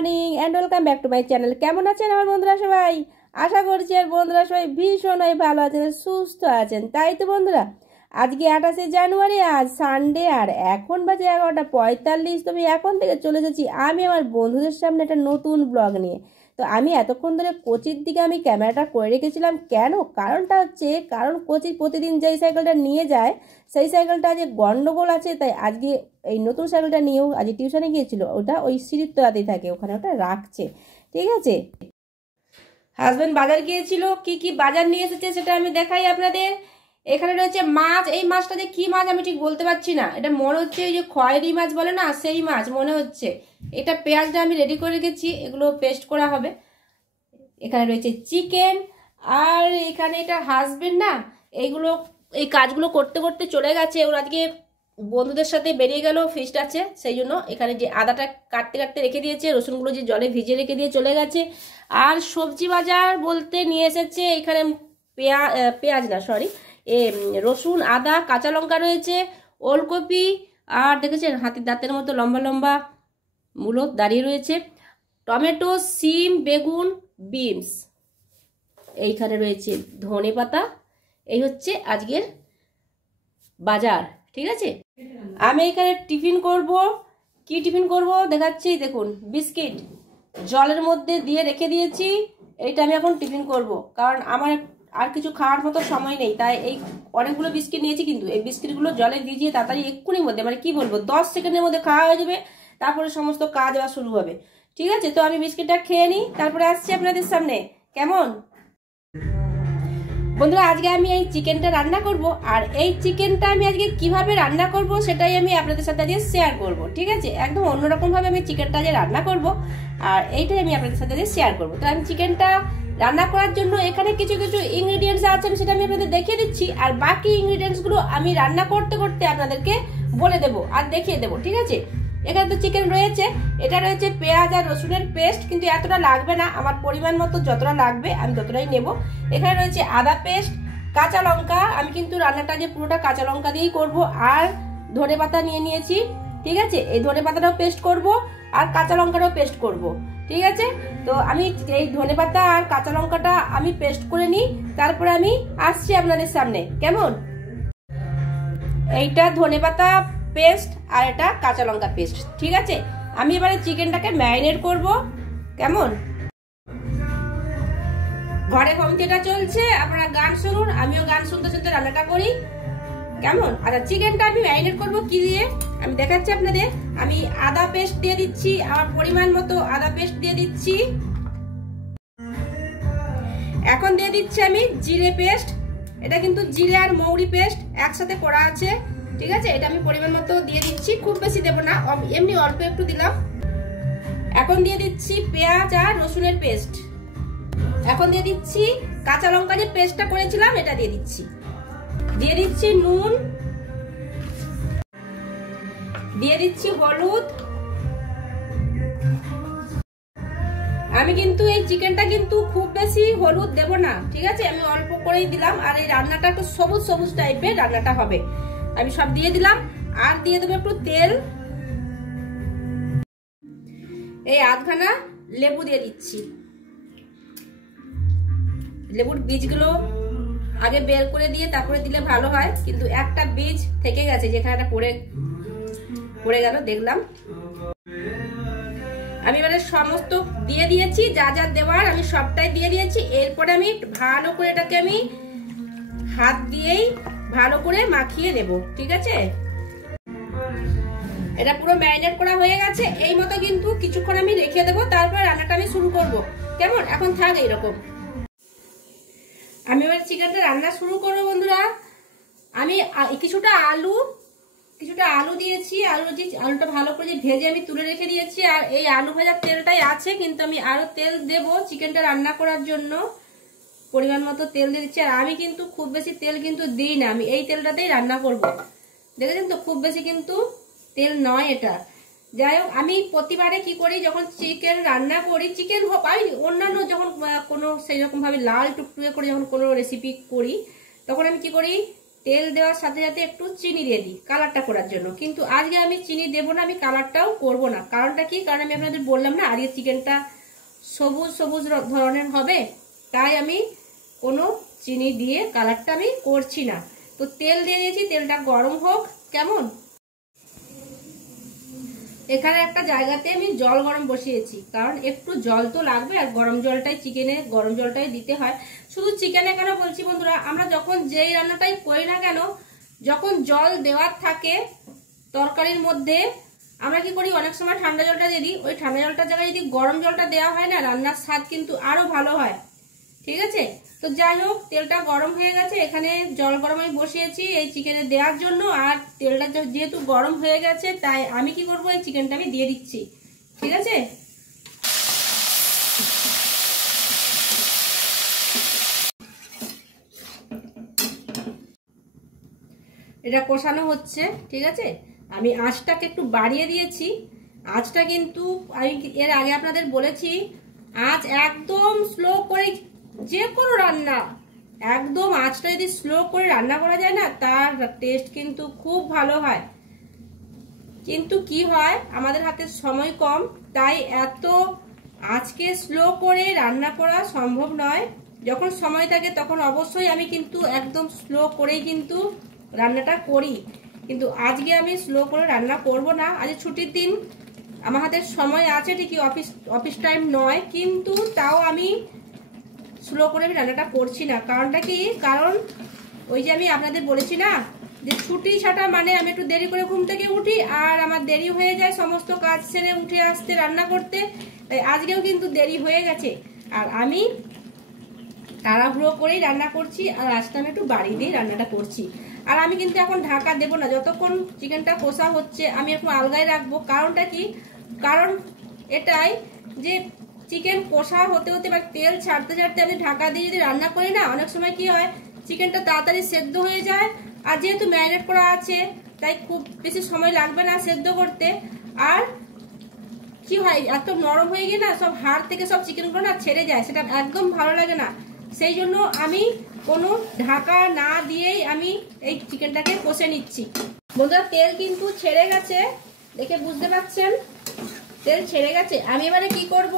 Morning and welcome back to my channel. কেমন আছেন আমার বন্ধুরা সবাই? আশা করছি আর বন্ধুরা সবাই ভীষণই ভালো আছেন, সুস্থ আছেন। তাই তো বন্ধুরা, আজকে 28শে জানুয়ারি, আজ সানডে, আর এখন বাজে 11:45। তো আমি এখন থেকে চলে এসেছি আমি আমার বন্ধুদের সামনে একটা নতুন ব্লগ নিয়ে। তো আমি এতক্ষণ ধরে কোচির দিকে আমি ক্যামেরাটা করে রেখেছিলাম। কেন? কারণটা হচ্ছে, কারণ কোচি প্রতিদিন যেই সাইকেলটা নিয়ে যায় সেই সাইকেলটা আজকে গন্ডগোল আছে, তাই আজকে এই নতুন সাইকেলটা নিয়েও আজ টিউশনে গিয়েছিল, ওটা ওই সিঁড়ির তলাতেই থাকে, ওখানে ওটা রাখছে। ঠিক আছে, হাজবেন্ড বাজার গিয়েছিল, কি কি বাজার নিয়ে এসেছে সেটা আমি দেখাই আপনাদের। এখানে রয়েছে মাছ। এই মাছটা যে কি মাছ আমি ঠিক বলতে পারছি না, এটা মনে হচ্ছে ওই যে খয়েরি মাছ বলে না, সেই মাছ মনে হচ্ছে। এটা পেঁয়াজটা আমি রেডি করে রেখেছি, এগুলো পেস্ট করা হবে। এখানে রয়েছে চিকেন, আর এখানে এটা হাজবেন্ড না এইগুলো এই কাজগুলো করতে করতে চলে গেছে। ওর আজকে বন্ধুদের সাথে বেরিয়ে গেল, ফিস্ট আছে, সেই জন্য এখানে যে আদাটা কাটতে কাটতে রেখে দিয়েছে, রসুনগুলো যে জলে ভিজিয়ে রেখে দিয়ে চলে গেছে। আর সবজি বাজার বলতে নিয়ে এসেছে এখানে পেঁয়াজ না সরি রসুন, আদা, কাঁচা লঙ্কা রয়েছে, ওলকপি, আর দেখেছেন হাতির দাঁতের মতো লম্বা লম্বা মূলো দাঁড়িয়ে রয়েছে, টমেটো, সিম, বেগুন, বিনস, এইখানে রয়েছে ধনে পাতা। এই হচ্ছে আজকের বাজার। ঠিক আছে, আমি এখানে টিফিন করব। কি টিফিন করব দেখাচ্ছি, দেখুন বিস্কিট জলের মধ্যে দিয়ে রেখে দিয়েছি, এইটা আমি এখন টিফিন করব, কারণ আমার আর কিছু খাওয়ার মতো সময় নেই। তাই এই অনেকগুলো বিস্কিট নিয়েছি, কিন্তু এই বিস্কিটগুলো জলে ভিজিয়ে তাড়াতাড়ি এক্ষুনির মধ্যে, মানে কি বলবো, 10 সেকেন্ডের মধ্যে খাওয়া হয়ে যাবে, তারপরে সমস্ত কাজ আবার শুরু হবে। ঠিক আছে, তো আমি বিস্কিটটা খেয়ে নিই, তারপরে আসছি আপনাদের সামনে। কেমন বন্ধুরা, আজকে আমি এই চিকেনটা রান্না করব, আর এই চিকেনটা আমি আজকে কিভাবে রান্না করব সেটাই আমি আপনাদের সাথে আজকে শেয়ার করব। ঠিক আছে, একদম অন্যরকম ভাবে আমি চিকেনটা আজকে রান্না করব, আর এইটাই আমি আপনাদের সাথে আজকে শেয়ার করব। তো আমি চিকেনটা রান্না করার জন্য এখানে কিছু কিছু ইনগ্রেডিয়েন্টস আছে, আমি সেটা আমি আপনাদের দেখিয়ে দিচ্ছি, আর বাকি ইনগ্রেডিয়েন্টস গুলো আমি রান্না করতে করতে আপনাদেরকে বলে দেবো আর দেখিয়ে দেবো। ঠিক আছে, এখানে তো চিকেন রয়েছে, এটা রয়েছে পেঁয়াজ আর রসুনের পেস্ট, কিন্তু এতটা লাগবে না, আমার পরিমাণ মতো যতটা লাগবে আমি ততটাই নেব। এখানে রয়েছে আদা পেস্ট, কাঁচা লঙ্কা, আমি কিন্তু রান্নাটা যে পুরোটা কাঁচা লঙ্কা দিয়েই করব, আর ধনে পাতা নিয়ে নিয়েছি। ঠিক আছে, এই ধনে পাতাটাও পেস্ট করব, আর কাঁচা লঙ্কাটাও পেস্ট করব। ঠিক আছে, তো আমি এই ধনে পাতা আর কাঁচা লঙ্কাটা আমি পেস্ট করে নিই, তারপরে আমি আসছি আপনাদের সামনে। কেমন, এইটা ধনে পাতা পেস্ট আর এটা কাঁচা লঙ্কা পেস্ট। ঠিক আছে, আমি এবারে চিকেনটাকে ম্যারিনেট করব। কেমন, ঘরে হোম থিয়েটার চলছে, আপনারা গান শুনুন, আমিও গান শুনতে শুনতে রান্নাটা করি। কেমন, আচ্ছা চিকেনটা আমি ম্যারিনেট করব কি দিয়ে আমি দেখাচ্ছি আপনাদের। আমি আদা পেস্ট দিয়ে দিচ্ছি, আমার পরিমাণ মতো আদা পেস্ট দিয়ে দিচ্ছি। এখন দিয়ে দিচ্ছি আমি জিরে পেস্ট, এটা কিন্তু জিরে আর মৌরি পেস্ট একসাথে করা আছে। ঠিক আছে, এটা আমি পরিমাণ মতো দিয়ে দিচ্ছি, খুব বেশি দেব না, এমনি অল্প একটু দিলাম। এখন দিয়ে দিচ্ছি পেঁয়াজ আর রসুনের পেস্ট। এখন দিয়ে দিচ্ছি কাঁচা লঙ্কা যে পেস্টটা করেছিলাম, এটা দিয়ে দিচ্ছি। দিয়ে দিচ্ছি নুন, দিয়ে দিচ্ছি হলুদ। আমি কিন্তু এই চিকেনটা কিন্তু খুব বেশি হলুদ দেব না, ঠিক আছে, আমি অল্প করেই দিলাম, আর এই রান্নাটা একটু সবুজ সবুজ টাইপের রান্নাটা হবে। আমি সব দিয়ে দিলাম, আর দিয়ে দেবো একটু তেল। এই আধখানা লেবু দিয়ে দিচ্ছি। লেবুর বীজগুলো আগে বের করে দিয়ে তারপরে দিলে ভালো হয়, কিন্তু একটা বীজ থেকে গেছে, যেখানে পড়ে গেল দেখলাম। আমি এবারে সমস্ত দিয়ে দিয়েছি, যা যা দেওয়ার আমি সবটাই দিয়ে দিয়েছি। এরপরে আমি ভালো করে এটাকে আমি হাত দিয়েই ভালো করে মাখিয়ে নেব। ঠিক আছে, এটা পুরো ম্যারিনেট করা হয়ে গেছে। এই মতো কিন্তু কিছুক্ষণ আমি রেখে দেবো, তারপর রান্নাটা আমি শুরু করব। কেমন, এখন থাক এইরকম। আমি এবার চিকেনটা রান্না শুরু করবো বন্ধুরা। আমি কিছুটা আলু দিয়েছি, আলুটা ভালো করে ভেজে আমি তুলে রেখে দিয়েছি, আর এই আলু ভাজার তেলটাই আছে, কিন্তু আমি আরো তেল দেব চিকেনটা রান্না করার জন্য। পরিমাণ মতো তেল দিয়ে দিচ্ছি, আর আমি কিন্তু খুব বেশি তেল কিন্তু দিই না, আমি এই তেলটাতেই রান্না করব। দেখেছেন তো, খুব বেশি কিন্তু তেল নয় এটা। যাই হোক, আমি প্রতিবারে কি করি, যখন চিকেন রান্না করি, চিকেন হোক আমি অন্যান্য যখন কোনো সেই রকম ভাবে লাল টুকটুকে করে যখন কোনো রেসিপি করি, তখন আমি কি করি, তেল দেওয়ার সাথে সাথে একটু চিনি দিয়ে দিই কালারটা করার জন্য। কিন্তু আজকে আমি চিনি দেবো না, আমি কালারটাও করব না। কারণটা কি? কারণ আমি আপনাদের বললাম না আজকে চিকেনটা সবুজ সবুজ ধরনের হবে, তাই আমি কোনো চিনি দিয়ে কালারটা আমি করছি না। তো তেল দিয়ে দিয়েছি, তেলটা গরম হোক। কেমন, এখানে একটা জায়গাতে আমি জল গরম বসিয়েছি, কারণ একটু জল তো লাগবে, আর গরম জলটাই চিকেনে গরম জলটাই দিতে হয়। শুধু চিকেনে কেন বলছি বন্ধুরা, আমরা যখন যেই রান্নাটাই করি না কেন, যখন জল দেওয়ার থাকে তরকারির মধ্যে, আমরা কি করি অনেক সময় ঠান্ডা জলটা দিয়ে দিই। ওই ঠান্ডা জলটার জায়গায় যদি গরম জলটা দেওয়া হয় না, রান্নার স্বাদ কিন্তু আরো ভালো হয়। ঠিক আছে, তো যাই হোক, তেলটা গরম হয়ে গেছে, এখানে জল গরম আমি বসিয়েছি এই চিকেনে দেওয়ার জন্য। আর তেলটা যেহেতু গরম হয়ে গেছে, তাই আমি কি করবো, এই চিকেনটা আমি দিয়ে দিচ্ছি। ঠিক আছে, এটা কষানো হচ্ছে। ঠিক আছে, আমি আঁচটাকে একটু বাড়িয়ে দিয়েছি। আঁচটা কিন্তু আমি এর আগে আপনাদের বলেছি, আঁচ একদম স্লো করে যে কোনো রান্না, একদম আঁচটা যদি স্লো করে রান্না করা যায় না, তার টেস্ট কিন্তু খুব ভালো হয়। কিন্তু কি হয়, আমাদের হাতে সময় কম, তাই এত আজকে স্লো করে রান্না করা সম্ভব নয়। যখন সময় থাকে তখন অবশ্যই আমি কিন্তু একদম স্লো করেই কিন্তু রান্নাটা করি। কিন্তু আজকে আমি স্লো করে রান্না করব না। আজ ছুটির দিন, আমার হাতে সময় আছে ঠিকই, অফিস টাইম নয়, কিন্তু তাও আমি স্লো করে আমি রান্নাটা করছি না। কারণটা কি? কারণ ওই যে আমি আপনাদের বলেছি না যে ছুটি ছাটা মানে আমি একটু দেরি করে ঘুম থেকে উঠি, আর আমার দেরি হয়ে যায় সমস্ত কাজ সেরে উঠে আসতে রান্না করতে। তাই আজকেও কিন্তু দেরি হয়ে গেছে, আর আমি তাড়াহুড়ো করেই রান্না করছি, আর আজকে আমি একটু বাড়ি দিয়ে রান্নাটা করছি। আর আমি কিন্তু এখন ঢাকা দেবো না, যতক্ষণ চিকেনটা কষা হচ্ছে আমি একটু আলগায় রাখবো। কারণটা কি? কারণ এটাই যে চিকেন কষা হতে হতে বা তেল ছাড়তে ছাড়তে আমি ঢাকা দিয়ে যদি রান্না করি না, অনেক সময় কি হয়, চিকেনটা তাড়াতাড়ি সেদ্ধ হয়ে যায়। আর যেহেতু ম্যারিনেট করা আছে, তাই খুব বেশি সময় লাগবে না সেদ্ধ করতে। আর কি হয়, এত নরম হয়ে গিয়ে না সব হাড় থেকে সব চিকেনগুলো না ছেড়ে যায়, সেটা একদম ভালো লাগে না। সেই জন্য আমি কোনো ঢাকা না দিয়েই আমি এই চিকেনটাকে কষে নিচ্ছি। বন্ধুরা, তেল কিন্তু ছেড়ে গেছে, দেখে বুঝতে পারছেন তেল ছেড়ে গেছে। আমি এবারে কি করব,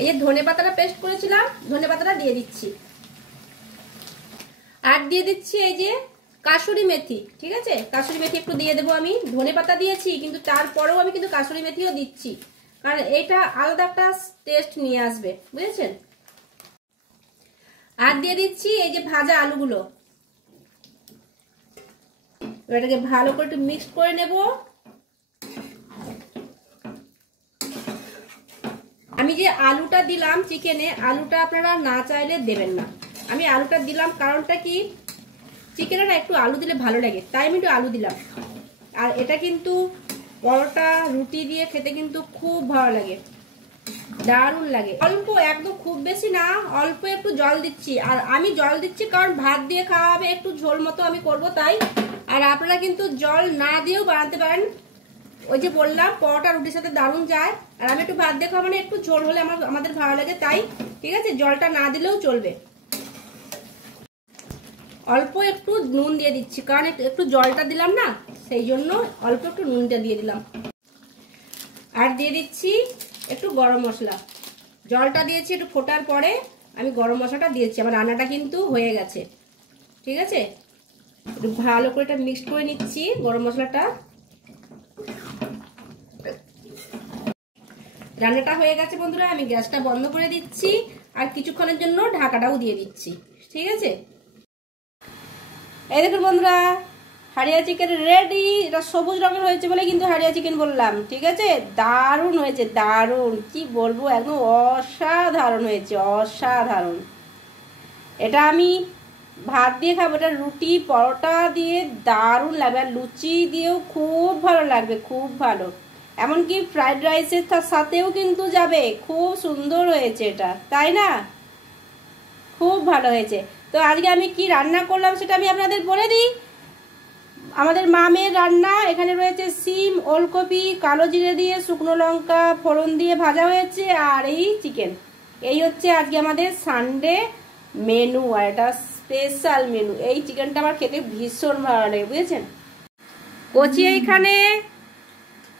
এই যে ধনে পাতাটা পেস্ট করেছিলাম, ধনে পাতাটা দিয়ে দিচ্ছি। আর দিয়ে দিচ্ছি এই যে কাসুরি মেথি। ঠিক আছে, কাসুরি মেথি একটু দিয়ে দেবো। আমি ধনে পাতা দিয়েছি, কিন্তু তারপরেও আমি কিন্তু কাসুরি মেথিও দিচ্ছি, কারণ এটা আলাদা একটা টেস্ট নিয়ে আসবে, বুঝেছেন। আর দিয়ে দিচ্ছি এই যে ভাজা আলুগুলো। এটাকে ভালো করে একটু মিক্স করে নেব। আমি যে আলুটা দিলাম চিকেনে, আলুটা আপনারা না চাইলে দেবেন না। আমি আলুটা দিলাম, কারণটা কি, চিকেনে না একটু আলু দিলে ভালো লাগে, তাই আমি একটু আলু দিলাম। আর এটা কিন্তু পরোটা রুটি দিয়ে খেতে কিন্তু খুব ভালো লাগে, দারুণ লাগে। অল্প, একদম খুব বেশি না, অল্প একটু জল দিচ্ছি। আর আমি জল দিচ্ছি কারণ ভাত দিয়ে খাওয়া হবে, একটু ঝোল মতো আমি করব তাই। আর আপনারা কিন্তু জল না দিয়েও বানাতে পারেন, ওই যে বললাম পরোটা রুটির সাথে দারুণ যায়। আর আমি একটু ভাত দিয়ে খাওয়া মানে একটু ঝোল হলে আমাদের ভালো লাগে, তাই। ঠিক আছে, জলটা না দিলেও চলবে। অল্প একটু নুন দিয়ে দিচ্ছি, কারণ একটু জলটা দিলাম না, সেই জন্য অল্প একটু নুনটা দিয়ে দিলাম। আর দিয়ে দিচ্ছি একটু গরম মশলা। জলটা দিয়েছি, একটু ফোটার পরে আমি গরম মশলাটা দিয়েছি। আমার রান্নাটা কিন্তু হয়ে গেছে। ঠিক আছে, একটু ভালো করে এটা মিক্সড করে নিচ্ছি গরম মশলাটা। রান্নাটা হয়ে গেছে বন্ধুরা, আমি গ্যাসটা বন্ধ করে দিচ্ছি, আর কিছুক্ষণের জন্য ঢাকাটাও দিয়ে দিচ্ছি। ঠিক আছে, এই দেখুন বন্ধুরা, হাড়িয়া চিকেন রেডি। এটা সবুজ রঙের হয়েছে বলে কিন্তু হাড়িয়া চিকেন বললাম। ঠিক আছে, দারুণ হয়েছে, দারুণ, কি বলবো, একদম অসাধারণ হয়েছে, অসাধারণ। এটা আমি ভাত দিয়ে খাবো, এটা রুটি পরোটা দিয়ে দারুণ লাগবে, আর লুচি দিয়েও খুব ভালো লাগবে, খুব ভালো। এমনকি ফ্রাইড রাইসের সাথেও কিন্তু যাবে, খুব সুন্দর হয়েছে এটা, তাই না? খুব ভালো হয়েছে। তো আজকে আমি কি রান্না করলাম সেটা আমি আপনাদের বলে দিই। আমাদের মামের রান্না, এখানে রয়েছে সিম, ওলকপি, কালো জিরে দিয়ে, শুকনো লঙ্কা ফোড়ন দিয়ে ভাজা হয়েছে, আর এই চিকেন। এই হচ্ছে আজকে আমাদের সানডে মেনু আর এটা স্পেশাল মেনু। এই চিকেনটা আমার খেতে ভীষণ ভালো লাগে, বুঝেছেন। কচি এইখানে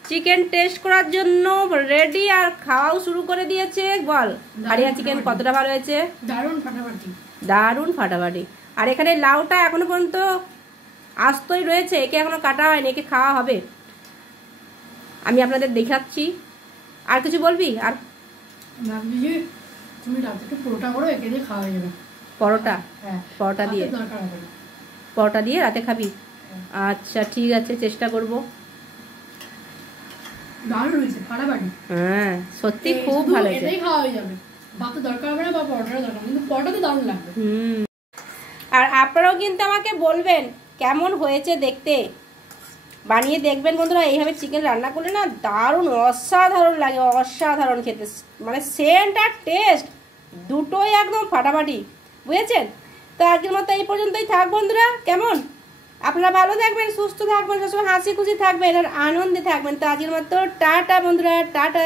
চিকেন টেস্ট করার জন্য রেডি আর খাওয়াও শুরু করে দিয়েছে। বল হারিয়া চিকেন কতটা ভালো হয়েছে? দারুণ ফাটাফাটি, দারুণ ফাটাফাটি। আর এখানে লাউটা এখনো পর্যন্ত আস্তই রয়েছে, একে এখনো কাটা হয়নি, একে খাওয়া হবে। আমি আপনাদের দেখাচ্ছি। আর কিছু বলবি? আর ভাবছি যে তুমি রাতে একটু পরোটা করো, একে দিয়ে খাওয়া যাবে। পরোটা? হ্যাঁ, পরোটা দিয়ে, দরকার হবে। পরোটা দিয়ে রাতে খাবি? আচ্ছা ঠিক আছে, চেষ্টা করব। দারুণ হয়েছে, ফাটাফাটি। হ্যাঁ সত্যি খুব ভালো হয়েছে। এটাই খাওয়া হয়ে যাবে, ভাত দরকার হবে না বা পরোটার দরকার, কিন্তু পরোটা তো দারুণ লাগবে। আর আপনারাও কিন্তু আমাকে বলবেন কেমন হয়েছে দেখতে, বানিয়ে দেখবেন বন্ধুরা। এইভাবে চিকেন রান্না করলে না দারুণ অসাধারণ লাগে, অসাধারণ খেতে, মানে সেন্ট আর টেস্ট দুটোই একদম ফাটাফাটি, বুঝেছেন। তো আজকের মতো এই পর্যন্তই থাক বন্ধুরা। কেমন? আপনারা ভালো থাকবেন, সুস্থ থাকবেন, সবসময় হাসি খুশি থাকবেন আর আনন্দে থাকবেন। তো আজকের মতো টাটা বন্ধুরা, টাটা।